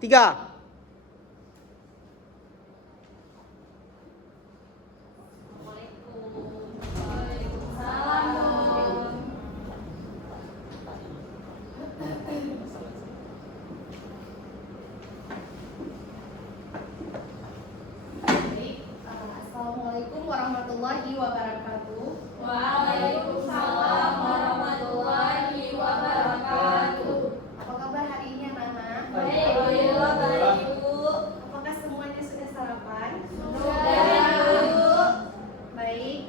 3. Assalamualaikum warahmatullahi wabarakatuh. Waalaikumsalam warahmatullahi wabarakatuh. Apa kabar hari ini anak-anak? Baik, Alhamdulillah baik Ibu. Apakah semuanya sudah sarapan? Sudah Ibu. Baik,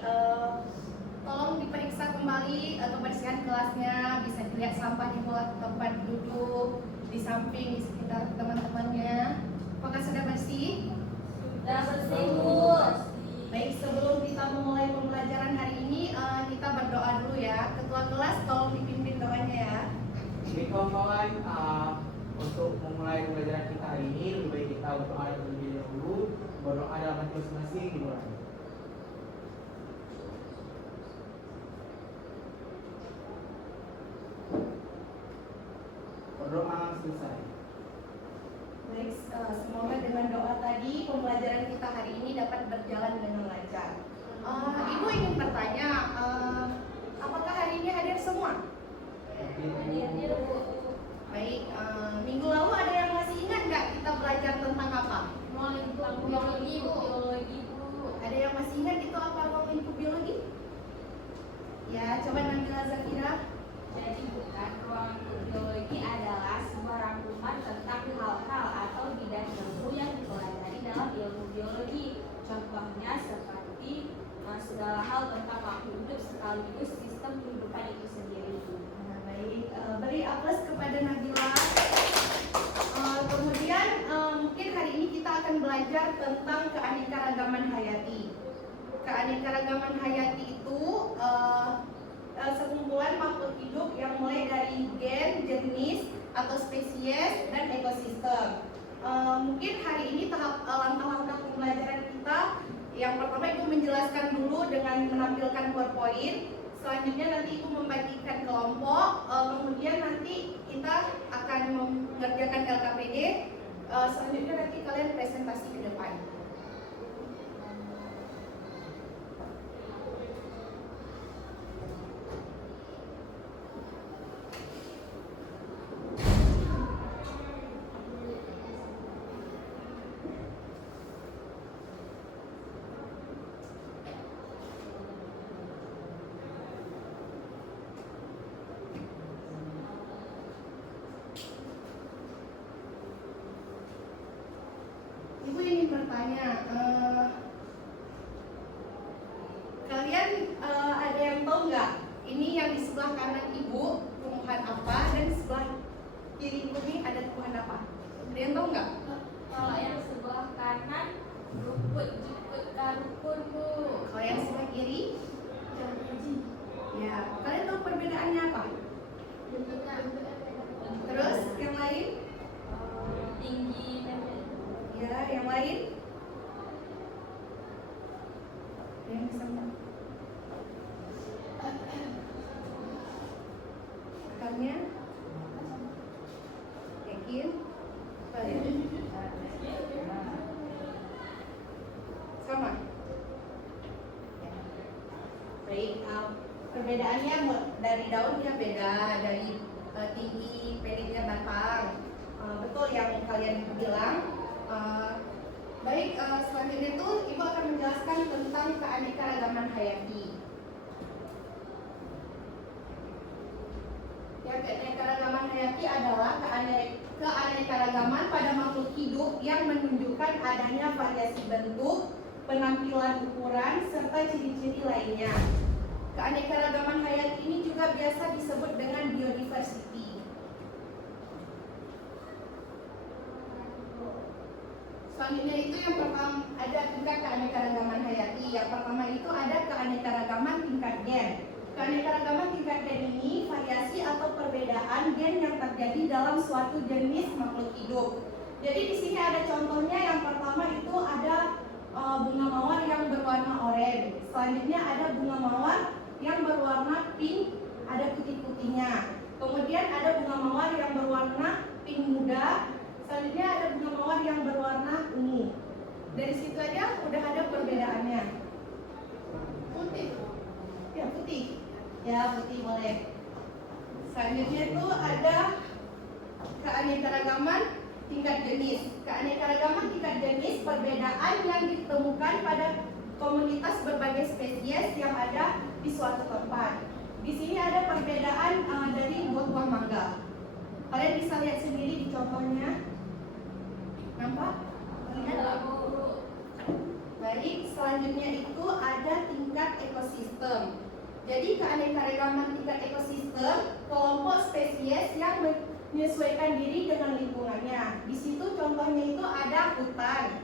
tolong diperiksa kembali kebersihan kelasnya. Bisa dilihat sampah di bawah tempat duduk, di samping, di sekitar teman-temannya. Apakah sudah bersih? Sudah bersih Bu. Baik, sebelum kita memulai pembelajaran hari ini, kita berdoa dulu ya. Ketua kelas tolong dipimpin doanya ya. Jadi kawan-kawan, untuk memulai pembelajaran kita hari ini, lebih baik kita berdoa terlebih dahulu. Berdoa dalam hati masing-masing dimulai. Berdoa selesai. Baik, semoga dengan doa tadi pembelajaran kita hari ini dapat berjalan dengan lancar. Ibu ingin bertanya, apakah hari ini hadir semua? Hadir Bu. Baik, minggu lalu ada yang masih ingat nggak kita belajar tentang apa? Ruang lingkup biologi Bu. Biologi Bu. Ada yang masih ingat itu apa ruang lingkup biologi? Ya, coba Nabila Zakira. Jadi bukan ruang lingkup biologi adalah sebuah rangkuman tentang hal-hal atau bidang ilmu yang dipelajari dalam ilmu biologi. Contohnya seperti segala hal tentang makhluk hidup sekaligus sistem kehidupan itu sendiri. Baik, beri aplaus kepada Nabila. Kemudian mungkin hari ini kita akan belajar tentang keanekaragaman hayati. Keanekaragaman hayati itu sekumpulan makhluk hidup yang mulai dari gen, jenis, atau spesies, dan ekosistem. Mungkin hari ini tahap langkah-langkah pembelajaran kita, yang pertama Ibu menjelaskan dulu dengan menampilkan PowerPoint. Selanjutnya nanti Ibu membagikan kelompok, kemudian nanti kita akan mengerjakan LKPD. Selanjutnya nanti kalian presentasi ke depan. Ibu ingin bertanya, kalian ada yang tahu nggak? Ini yang di sebelah kanan Ibu tumbuhan apa, dan sebelah kiri Ibu ini ada tumbuhan apa? Ada yang tahu nggak? Kalau yang sebelah kanan rumput jeput karukun Bu. Kalau yang sebelah kiri, ya, kalian tahu perbedaannya apa? Terus yang lain? Tinggi pendek. Ya, yang lain? Yang bisa tahu? Akarnya? Yakin? Sama? Baik, perbedaannya dari daunnya beda, dari tinggi, pendeknya batang. Betul yang kalian bilang. Baik, selanjutnya itu Ibu akan menjelaskan tentang keanekaragaman hayati. Ya, keanekaragaman hayati adalah keanekaragaman pada makhluk hidup yang menunjukkan adanya variasi bentuk, penampilan ukuran, serta ciri-ciri lainnya. Keanekaragaman hayati ini juga biasa disebut dengan biodiversity. Selanjutnya itu yang pertama ada tingkat keanekaragaman hayati. Yang pertama itu ada keanekaragaman tingkat gen. Keanekaragaman tingkat gen ini variasi atau perbedaan gen yang terjadi dalam suatu jenis makhluk hidup. Jadi di sini ada contohnya. Yang pertama itu ada bunga mawar yang berwarna oranye. Selanjutnya ada bunga mawar yang berwarna pink, ada putih-putihnya. Kemudian ada bunga mawar yang berwarna pink muda. Selanjutnya ada Ya, putih boleh. Selanjutnya itu ada keanekaragaman tingkat jenis. Keanekaragaman tingkat jenis perbedaan yang ditemukan pada komunitas berbagai spesies yang ada di suatu tempat. Di sini ada perbedaan dari buah mangga. Kalian bisa lihat sendiri di contohnya. Nampak? Lihat. Baik, selanjutnya itu ada tingkat ekosistem. Jadi keanekaragaman tingkat ekosistem kelompok spesies yang menyesuaikan diri dengan lingkungannya. Di situ contohnya itu ada hutan,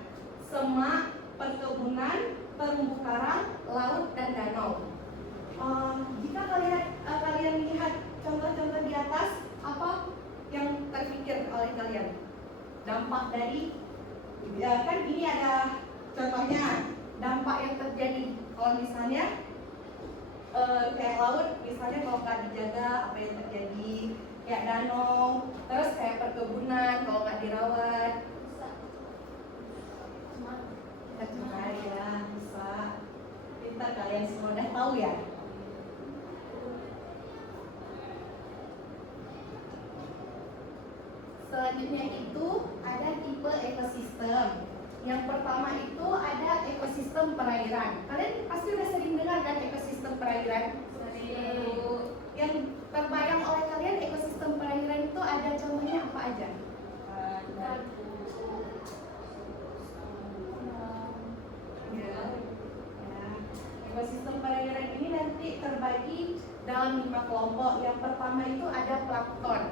semak, perkebunan, terumbu karang, laut dan danau. Jika kalian lihat contoh-contoh di atas, apa yang terpikir oleh kalian? Dampak dari kan ini ada contohnya dampak yang terjadi kalau misalnya kayak laut, misalnya kalau nggak dijaga apa yang terjadi, kayak danau, terus kayak perkebunan kalau nggak dirawat, cemar ya, bisa. Pintar kalian semua udah tahu ya. Selanjutnya itu ada tipe ekosistem. Yang pertama itu ada ekosistem perairan. Kalian pasti udah sering dengar kan ekosistem perairan? Sering. Yang terbayang oleh kalian ekosistem perairan itu ada contohnya apa aja? Ya. Ekosistem perairan ini nanti terbagi dalam 5 kelompok. Yang pertama itu ada plankton.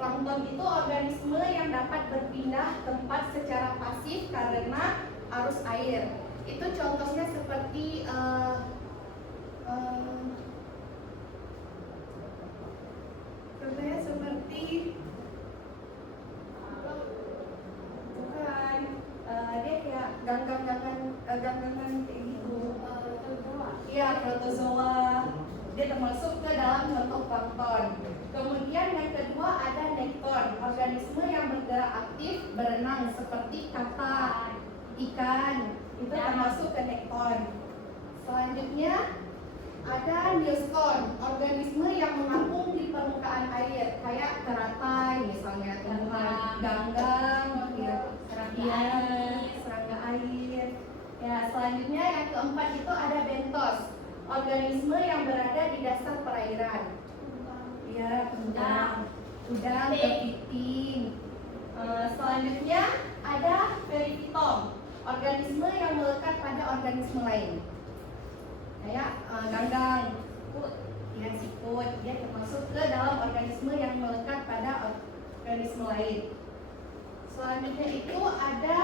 Plankton itu organisme yang dapat berpindah tempat secara pasif karena arus air. Itu contohnya seperti bukan dia kayak ganggangan kayak gitu. Iya, protozoa. Dia termasuk ke dalam contoh plankton. Kemudian yang kedua ada nekton, organisme yang bergerak aktif berenang seperti kata, ikan, itu termasuk ke nekton. Selanjutnya ada neoston, organisme yang mengapung di permukaan air, kayak teratai misalnya, tumbuhan ganggang, serangga air. Ya, selanjutnya yang keempat itu ada bentos, organisme yang berada di dasar perairan. Ya, udang, kepiting. Selanjutnya ada perifitom, organisme yang melekat pada organisme lain. Kayak ganggang, ya siput, dia termasuk ke dalam organisme yang melekat pada organisme lain. Selanjutnya itu ada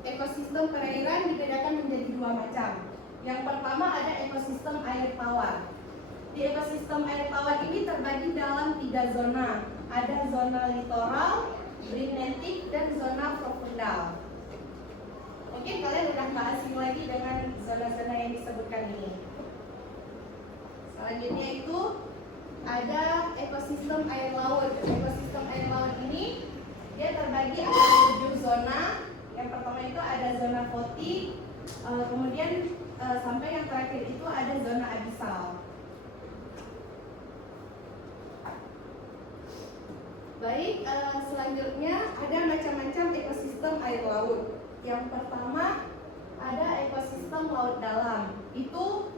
ekosistem perairan dibedakan menjadi 2 macam. Yang pertama ada ekosistem air tawar. Di ekosistem air tawar ini terbagi dalam 3 zona. Ada zona litoral, greenlandic, dan zona profundal. Mungkin kalian udah nggak asing lagi dengan zona-zona yang disebutkan ini. Selanjutnya itu ada ekosistem air laut. Ekosistem air laut ini dia terbagi ada 7 zona. Yang pertama itu ada zona foti, kemudian sampai yang terakhir itu ada zona abisal. Baik, selanjutnya ada macam-macam ekosistem air laut. Yang pertama ada ekosistem laut dalam. Itu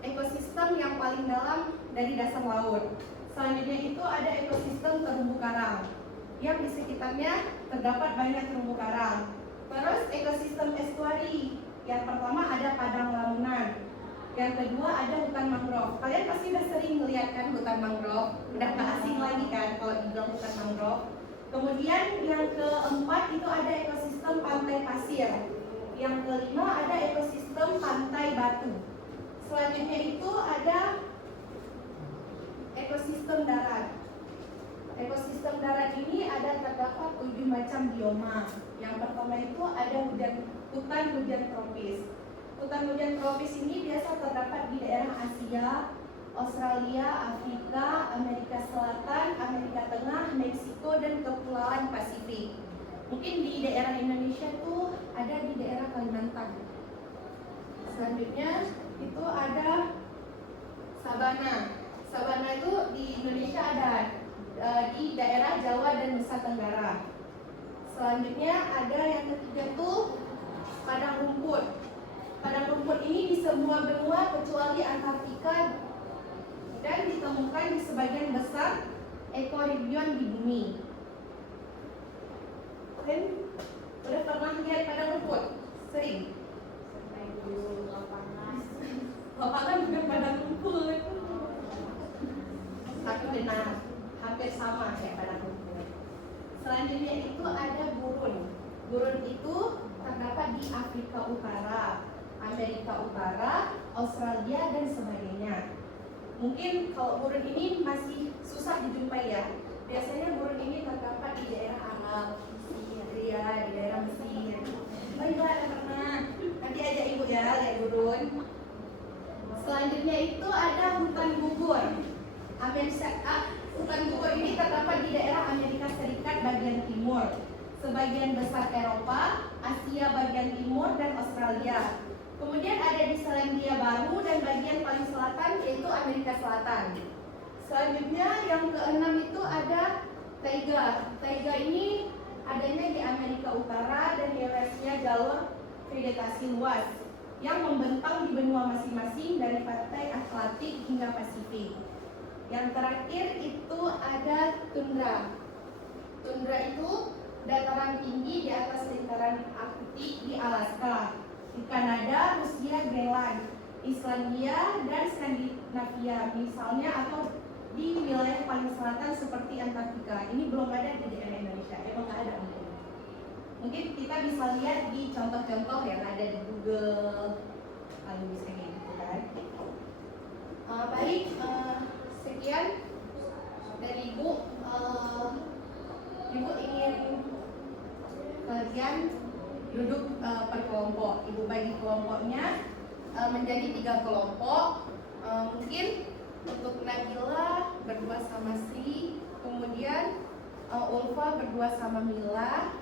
ekosistem yang paling dalam dari dasar laut. Selanjutnya itu ada ekosistem terumbu karang, yang di sekitarnya terdapat banyak terumbu karang. Terus ekosistem estuari. Yang pertama ada padang lamunan. Yang kedua ada hutan mangrove. Kalian pasti udah sering melihat kan hutan mangrove. Udah gak asing lagi kan kalau dibilang hutan mangrove. Kemudian yang keempat itu ada ekosistem pantai pasir. Yang kelima ada ekosistem pantai batu. Selanjutnya itu ada ekosistem darat. Ekosistem darat ini ada terdapat 7 macam bioma. Yang pertama itu ada hutan hujan tropis. Hutan hujan tropis ini biasa terdapat di daerah Asia, Australia, Afrika, Amerika Selatan, Amerika Tengah, Meksiko, dan Kepulauan Pasifik. Mungkin di daerah Indonesia tuh ada di daerah Kalimantan. Selanjutnya itu ada Sabana. Sabana itu di Indonesia ada di daerah Jawa dan Nusa Tenggara. Selanjutnya ada yang ketiga tuh padang rumput. Padang rumput ini di semua benua kecuali Antartika dan ditemukan di sebagian besar ekoregion di bumi. Kalian udah pernah lihat padang rumput? Sering? Lapangan bukan padang rumput. Tapi benar, hampir sama kayak padang rumput. Selanjutnya itu ada gurun. Gurun itu terdapat di Afrika Utara, Amerika Utara, Australia dan sebagainya. Mungkin kalau gurun ini masih susah dijumpai ya. Biasanya gurun ini terdapat di daerah Arab, Syria, di daerah Mesir. Oh iya, ada pernah. Nanti ajak ibu ya lihat gurun. Selanjutnya itu ada hutan gugur. Hutan gugur ini terdapat di daerah Amerika Serikat bagian timur, sebagian besar Eropa, Asia bagian timur dan Australia. Kemudian ada di Selandia Baru dan bagian paling selatan yaitu Amerika Selatan. Selanjutnya yang keenam itu ada taiga. Taiga ini adanya di Amerika Utara dan luasnya jalur vegetasi luas yang membentang di benua masing-masing dari pantai Atlantik hingga Pasifik. Yang terakhir itu ada tundra. Tundra itu dataran tinggi di atas lingkaran Arktik di Alaska, di Kanada, Rusia, Greenland, Islandia, dan Skandinavia misalnya, atau di wilayah paling selatan seperti Antartika. Ini belum ada di daerah Indonesia, emang nggak ada mungkin. Mungkin kita bisa lihat di contoh-contoh yang ada di Google, kalau bisa kayak gitu kan. Baik, sekian dari Ibu. Ibu ingin kalian duduk per kelompok. Ibu bagi kelompoknya menjadi 3 kelompok. Mungkin untuk Nabila berdua sama Sri, kemudian Ulfa berdua sama Mila,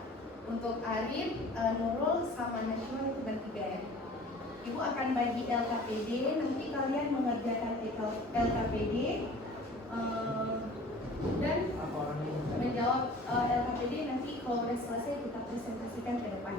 untuk Arif, Nurul sama Najwa itu bertiga ya. Ibu akan bagi LKPD, nanti kalian mengerjakan LKPD dan menjawab LKPD. Nanti kalau udah selesai kita presentasikan ke depan.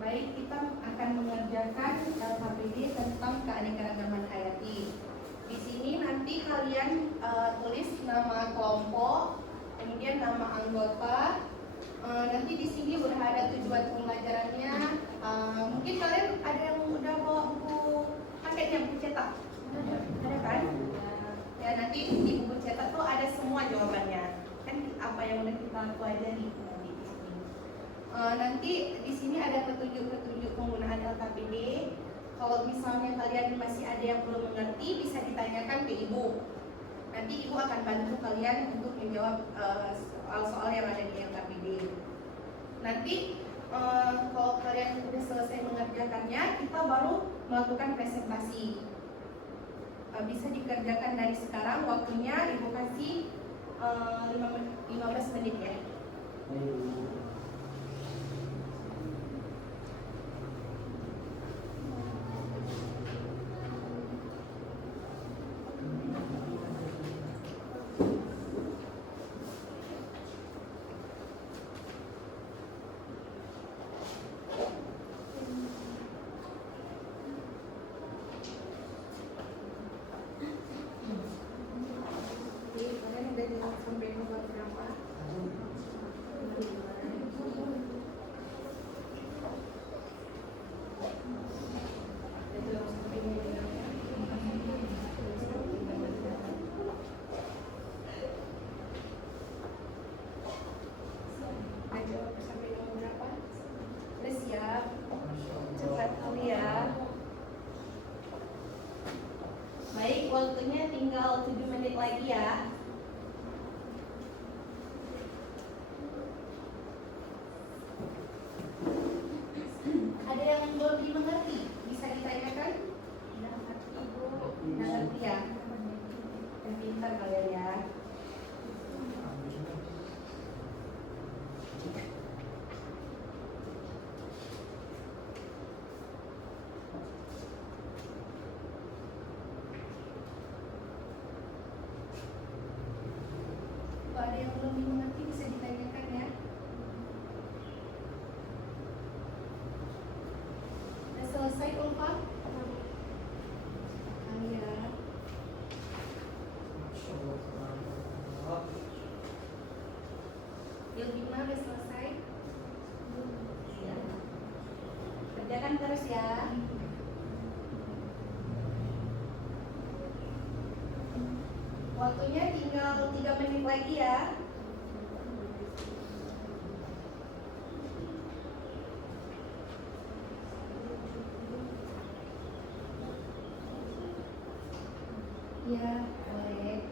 Baik, kita akan mengerjakan LKPD tentang keanekaragaman hayati. Di sini nanti kalian tulis nama kelompok, kemudian nama anggota. Nanti di sini udah ada tujuan pembelajarannya. Mungkin kalian ada yang udah bawa buku paketnya, buku cetak? Ada kan? Ya, nanti di buku cetak tuh ada semua jawabannya. Kan apa yang udah kita pelajari. Nanti di sini ada petunjuk-petunjuk penggunaan LKPD. Kalau misalnya kalian masih ada yang belum mengerti, bisa ditanyakan ke Ibu. Nanti Ibu akan bantu kalian untuk menjawab soal-soal yang ada di LKPD. Nanti kalau kalian sudah selesai mengerjakannya, kita baru melakukan presentasi. Bisa dikerjakan dari sekarang, waktunya Ibu kasih 15 menit ya. Kalian udah jawab sampai nomor berapa? selesai Ulfa? Ya. Masya Allah, subhanallah. Ilmina udah selesai? Ya. Kerjakan terus ya. Waktunya tinggal 3 menit lagi ya. Ya, boleh.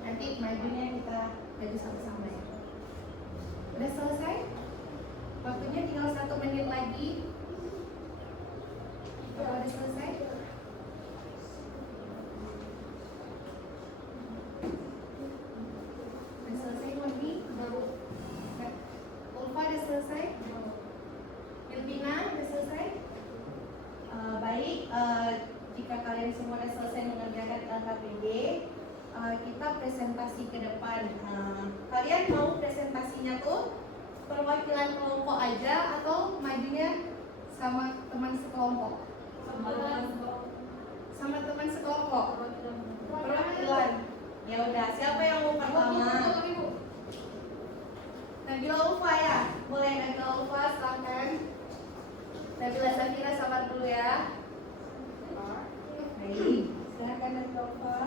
Nanti majunya kita baju sama-sama ya. Udah selesai? Waktunya tinggal 1 menit lagi. Kalau udah selesai? Udah selesai Moni? Baru. Ulfa udah selesai? Ilvina udah selesai? Baik, jika kalian semua sudah selesai mengerjakan LKPD, kita presentasi ke depan. Kalian mau presentasinya tuh perwakilan kelompok aja atau majunya sama teman sekelompok? Sama teman sekelompok. Perwakilan. Ya udah, siapa yang mau pertama? Nabila Ulfa ya? Boleh Nabila Ulfa, silakan. Nabila Safira sabar dulu ya. Baik, silakan Nabila Ulfa.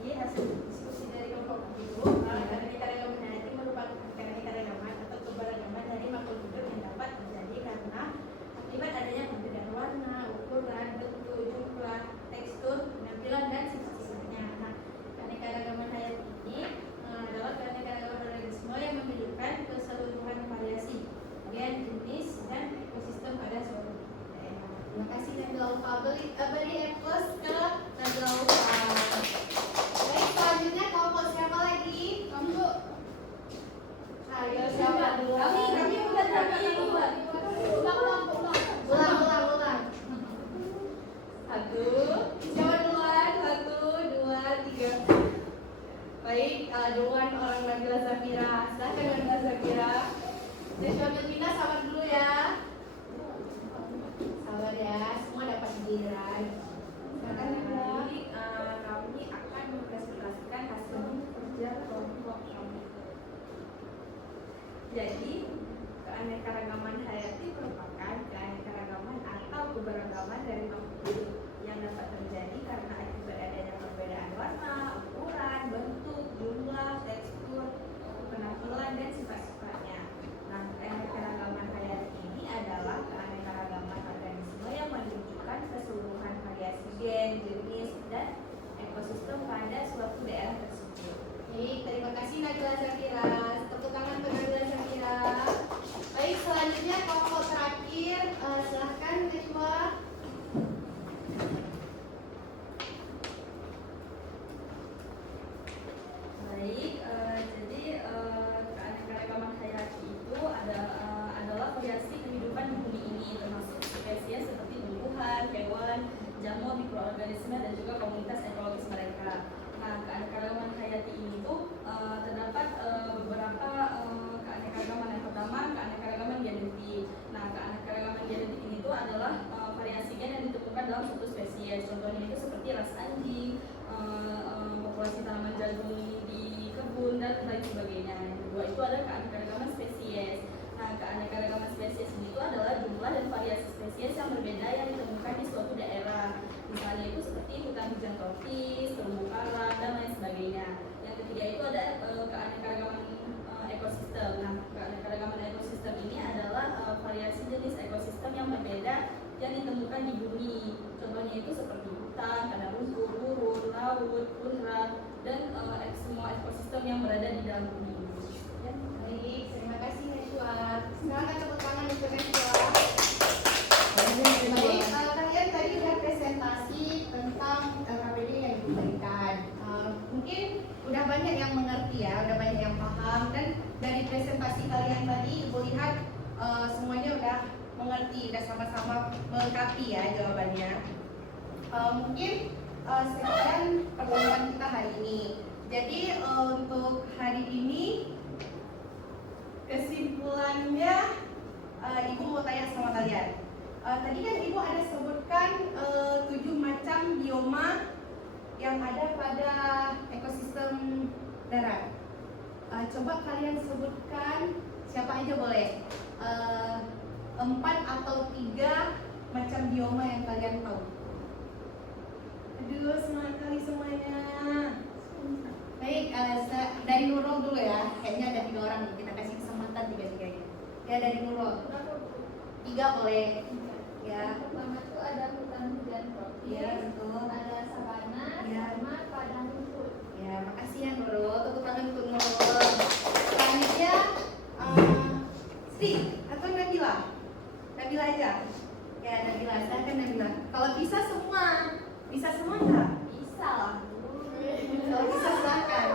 Jadi hasil diskusi dari kelompok itu, keanekaragaman hayati merupakan keanekaragaman atau keberagaman dari makhluk hidup yang dapat terjadi karena akibat adanya perbedaan warna, ukuran, bentuk, jumlah, tekstur, penampilan dan sifat-sifatnya. Nah, keanekaragaman hayati ini adalah keanekaragaman organisme yang menunjukkan keseluruhan variasi gen, jenis, dan ekosistem pada suatu daerah. Terima kasih Nabila Ulfa. Beri applause ke Nabila Ulfa. Baik, selanjutnya kelompok siapa lagi? Kamu. Ayo siapa dulu? Kami bukan kami. Ulang. Satu. Siapa duluan? 1, 2, 3. Baik, duluan orang Nabila Safira. Silakan Nabila Safira. Joshua Milvina sabar dulu ya. Sabar ya, semua dapat giliran. Silakan Nabila. Jadi kami akan mempresentasikan hasil kerja kelompok kami. Jadi keanekaragaman hayati merupakan keanekaragaman atau keberagaman dari makhluk hidup yang dapat terjadi karena akibat adanya perbedaan warna, ukuran, bentuk, jumlah, tekstur, penampilan dan sifat-sifatnya. Nah, keanekaragaman hayati ini adalah keanekaragaman organisme yang menunjukkan keseluruhan variasi gen, jenis, dan ekosistem pada suatu daerah tersebut. Baik, terima kasih Nabila Safira. Tepuk tangan untuk Nabila Safira. Baik, selanjutnya kelompok terakhir, silahkan Joshua. Baik, jadi keanekaragaman hayati itu adalah variasi kehidupan di bumi ini, termasuk spesies seperti tumbuhan, hewan, jamur, mikroorganisme, dan juga komunitas ekologis mereka. Nah, keanekaragaman hayati ini tuh terdapat beberapa keanekaragaman. Yang pertama, keanekaragaman genetik. Nah, keanekaragaman genetik ini tuh adalah variasi gen yang ditemukan dalam suatu spesies. Contohnya itu seperti ras anjing, populasi tanaman jagung di kebun, dan lain sebagainya. Yang kedua itu ada keanekaragaman spesies. Nah, keanekaragaman spesies ini itu adalah jumlah dan variasi spesies yang berbeda yang ditemukan di suatu daerah. Misalnya itu seperti hutan hujan tropis, terumbu karang, dan lain sebagainya. Yang ketiga itu ada keanekaragaman ekosistem. Nah, keanekaragaman ekosistem ini adalah variasi jenis ekosistem yang berbeda yang ditemukan di bumi. Contohnya itu seperti hutan, padang rumput, gurun, laut, tundra, dan semua ekosistem yang berada di dalam bumi. Ya. Baik, terima kasih Joshua. Silakan tepuk tangan untuk Joshua. Baik, kalian tadi udah presentasi tentang LKPD yang diberikan. Mungkin udah banyak yang mengerti ya, udah banyak yang paham, dan dari presentasi kalian tadi Ibu lihat semuanya udah mengerti, udah sama-sama melengkapi ya jawabannya. Mungkin sekian pertemuan kita hari ini. Jadi untuk hari ini kesimpulannya Ibu mau tanya sama kalian. Tadi kan Ibu ada sebutkan 7 macam bioma yang ada pada ekosistem darat. Coba kalian sebutkan, siapa aja boleh, 4 atau 3 macam bioma yang kalian tahu. Aduh, semangat kali semuanya. Baik, dari Nurul dulu ya. Kayaknya ada 3 orang nih, kita kasih kesempatan 3-3-nya. Ya, dari Nurul. 3 boleh. Ya. Yang pertama itu ada hutan hujan tropis, Iya, betul. ada sabana, Iya. sama padang rumput. Ya, makasih ya Nurul. Tepuk tangan untuk Nurul. Selanjutnya, Sri atau Nabila? Nabila aja. Ya, Nabila. Silahkan Nabila. Kalau bisa semua nggak? Bisa lah. Kalau bisa silahkan.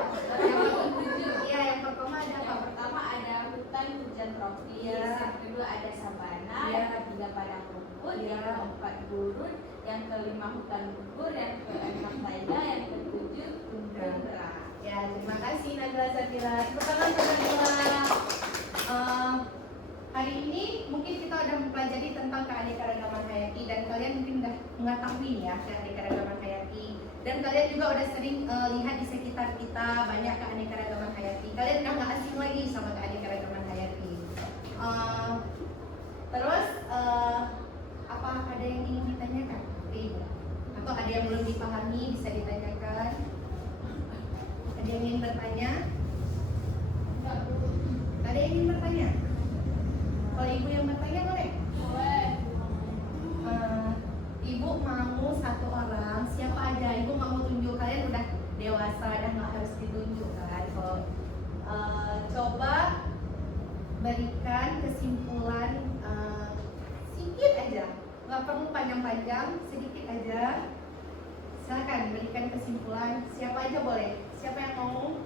Iya, yang pertama ada Yang apa? pertama ada hutan hujan tropis, Iya. yang kedua ada sabana, Iya. yang ketiga padang rumput, Iya. yang keempat gurun, yang kelima hutan gugur, yang keenam taiga, yang ketujuh tundra. Ya, terima kasih Nabila Safira. Tepuk tangan untuk Nabila. Hari ini mungkin kita udah mempelajari tentang keanekaragaman hayati dan kalian mungkin udah mengetahui ya keanekaragaman hayati, dan kalian juga udah sering lihat di sekitar kita banyak keanekaragaman hayati. Kalian udah nggak asing lagi sama keanekaragaman hayati. Terus apa ada yang ingin ditanyakan ke Ibu? Atau ada yang belum dipahami bisa ditanyakan? Ada yang ingin bertanya? Ada yang ingin bertanya? Kalau Ibu yang bertanya boleh? Boleh. Ibu mau 1 orang, siapa aja? Ibu nggak mau tunjuk, kalian udah dewasa dan nggak harus ditunjuk kan? Coba berikan kesimpulan sedikit aja, nggak perlu panjang-panjang, sedikit aja. Silakan berikan kesimpulan. Siapa aja boleh? Siapa yang mau?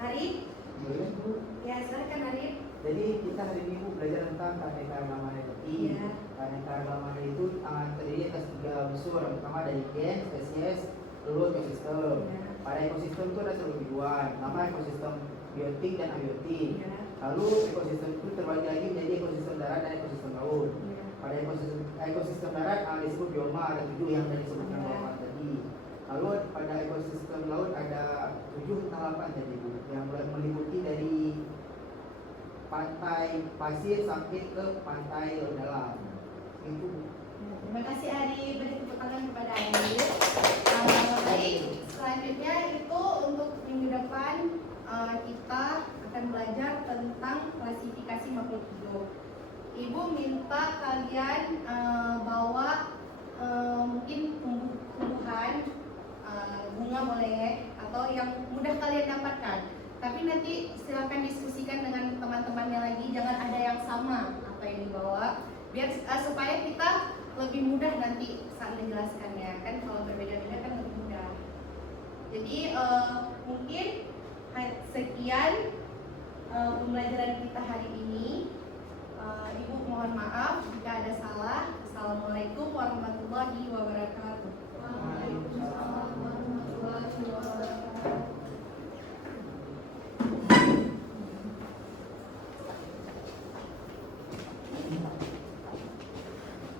Arif? Boleh Bu. Ya, silakan Arif. Jadi kita hari ini Bu belajar tentang keanekaragaman hayati. Iya. Keanekaragaman itu terdiri atas 3 unsur. Yang pertama dari gen, spesies, lalu ekosistem. Iya. Pada ekosistem itu ada 3 tujuan. Pertama ekosistem biotik dan abiotik. Iya. Lalu ekosistem itu terbagi lagi menjadi ekosistem darat dan ekosistem laut. Iya. Pada ekosistem darat disebut bioma, ada 7 yang tadi disebutkan Iya. Bapak tadi. Lalu pada ekosistem laut ada 7 tahapan tadi Bu, yang meliputi dari pantai pasir sampai ke pantai dalam. Itu Bu. Terima kasih Arif, beri tepuk tangan kepada Arif. Baik, selanjutnya itu untuk minggu depan kita akan belajar tentang klasifikasi makhluk hidup. Ibu minta kalian bawa mungkin tumbuhan, bunga boleh, atau yang mudah kalian dapatkan. Tapi nanti silakan diskusikan dengan teman-temannya lagi, jangan ada yang sama apa yang dibawa, biar supaya kita lebih mudah nanti saat menjelaskannya. Kan kalau berbeda-beda kan lebih mudah. Jadi mungkin sekian pembelajaran kita hari ini. Ibu mohon maaf jika ada salah. Assalamualaikum warahmatullahi wabarakatuh. Waalaikumsalam warahmatullahi wabarakatuh.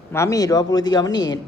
Mami 23 menit.